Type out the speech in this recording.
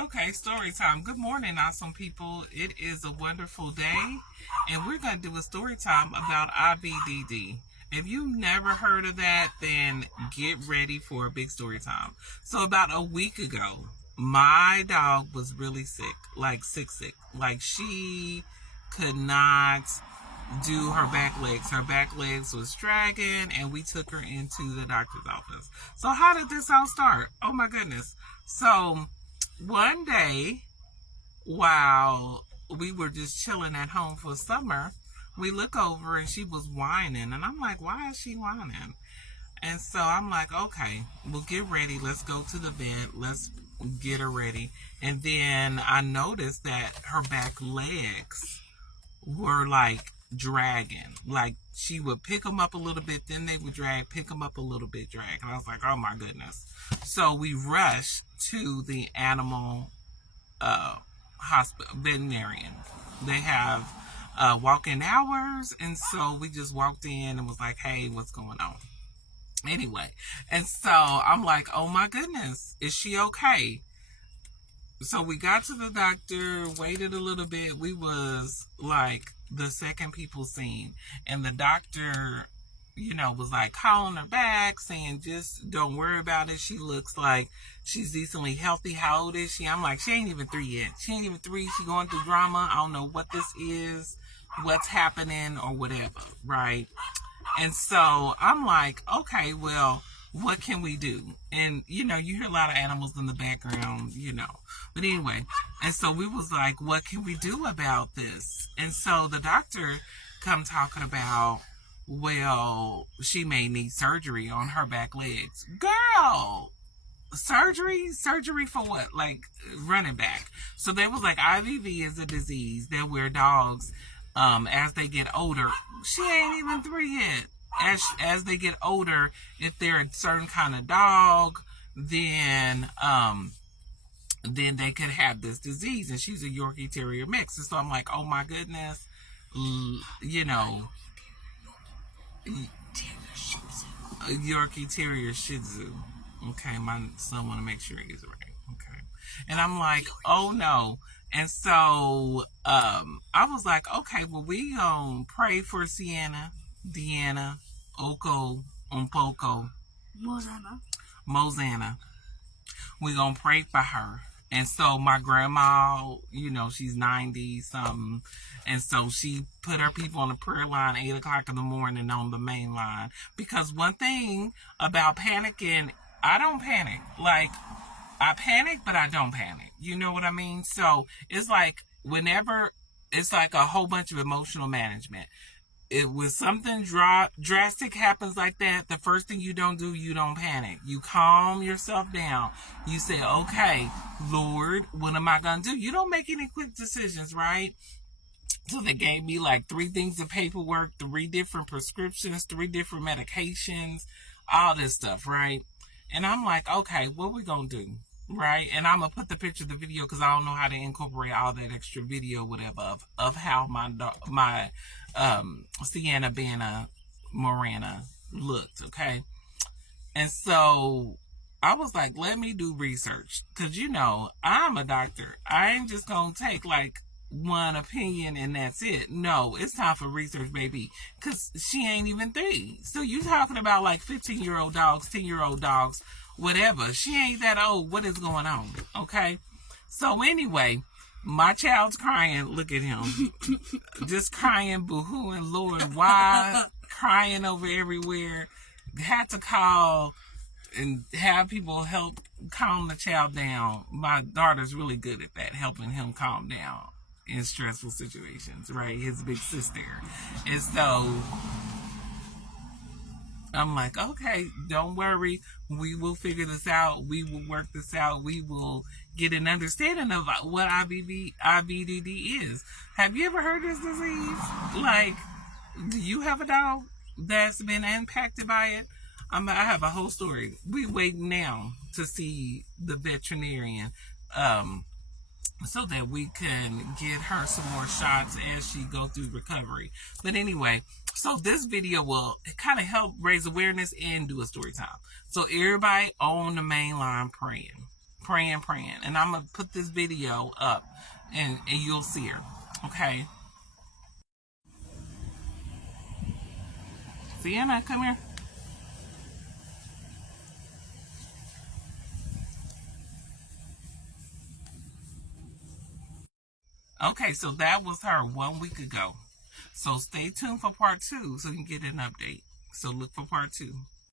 Okay, story time. Good morning, awesome people. It is a wonderful day, and we're going to do a story time about IBDD. If you've never heard of that, then get ready for a big story time. So, about a week ago, my dog was really sick, like sick. Like, she could not do her back legs. Her back legs was dragging, and we took her into the doctor's office. So, how did this all start? Oh, my goodness. So, one day, while we were just chilling at home for summer, we look over and she was whining. And I'm like, why is she whining? And so I'm like, okay, we'll get ready. Let's go to the vet. Let's get her ready. And then I noticed that her back legs were like dragging. Like she would pick them up a little bit, then they would drag, pick them up a little bit, drag. And I was like, oh my goodness. So we rushed to the animal hospital veterinarian. They have walk-in hours, and so we just walked in and was like, hey, what's going on? Anyway, and so I'm like, oh my goodness, is she okay? So we got to the doctor, waited a little bit. We was like the second people seen, and the doctor, was like calling her back, saying just don't worry about it. She looks like she's decently healthy. How old is she? I'm like, she ain't even 3 yet. She ain't even 3. She going through drama. I don't know what this is, what's happening or whatever, right? And so I'm like, okay, well, what can we do? And, you hear a lot of animals in the background, But anyway, and so we was like, what can we do about this? And so the doctor come talking about, well, she may need surgery on her back legs. Girl, surgery for what? Like running back. So they was like, IVV is a disease that where dogs, as they get older, she ain't even 3 yet. As they get older, if they're a certain kind of dog, then they could have this disease. And she's a Yorkie Terrier mix. And so I'm like, oh my goodness, Yorkie Terrier Shih Tzu. Okay, my son want to make sure he's right. Okay, and I'm like, oh no. And so I was like, okay, well, we pray for Sienna, Deanna, Oko, Umpoko, Mozana. We gonna pray for her. And so my grandma, she's 90 something. And so she put her people on the prayer line 8 o'clock in the morning on the main line. Because one thing about panicking, I don't panic. Like, I panic, but I don't panic. You know what I mean? So it's like it's like a whole bunch of emotional management. When something drastic happens like that, the first thing you don't panic. You calm yourself down. You say, okay, Lord, what am I going to do? You don't make any quick decisions, right? So they gave me like 3 things of paperwork, 3 different prescriptions, 3 different medications, all this stuff, right? And I'm like, okay, what we going to do? Right? And I'm going to put the picture of the video because I don't know how to incorporate all that extra video, whatever, of how my Sienna Bana Morana looked, okay? And so I was like, let me do research because, I'm a doctor. I ain't just going to take like one opinion and that's it. No, it's time for research, baby, because she ain't even 3. So you talking about like 15-year-old dogs, 10-year-old dogs, whatever. She ain't that old. What is going on? Okay. So anyway, my child's crying. Look at him. Just crying, boo-hooing, Lord, why? Crying over everywhere. Had to call and have people help calm the child down. My daughter's really good at that, helping him calm down in stressful situations, right? His big sister. And so I'm like, okay, don't worry. We will figure this out. We will work this out. We will get an understanding of what IBDD is. Have you ever heard this disease? Like, do you have a dog that's been impacted by it? I have a whole story. We wait now to see the veterinarian so that we can get her some more shots as she go through recovery. But anyway, so this video will kind of help raise awareness and do a story time. So everybody on the main line praying. praying. And I'm going to put this video up and you'll see her. Okay? Sienna, come here. Okay, so that was her 1 week ago. So stay tuned for part 2 so you can get an update. So look for part 2.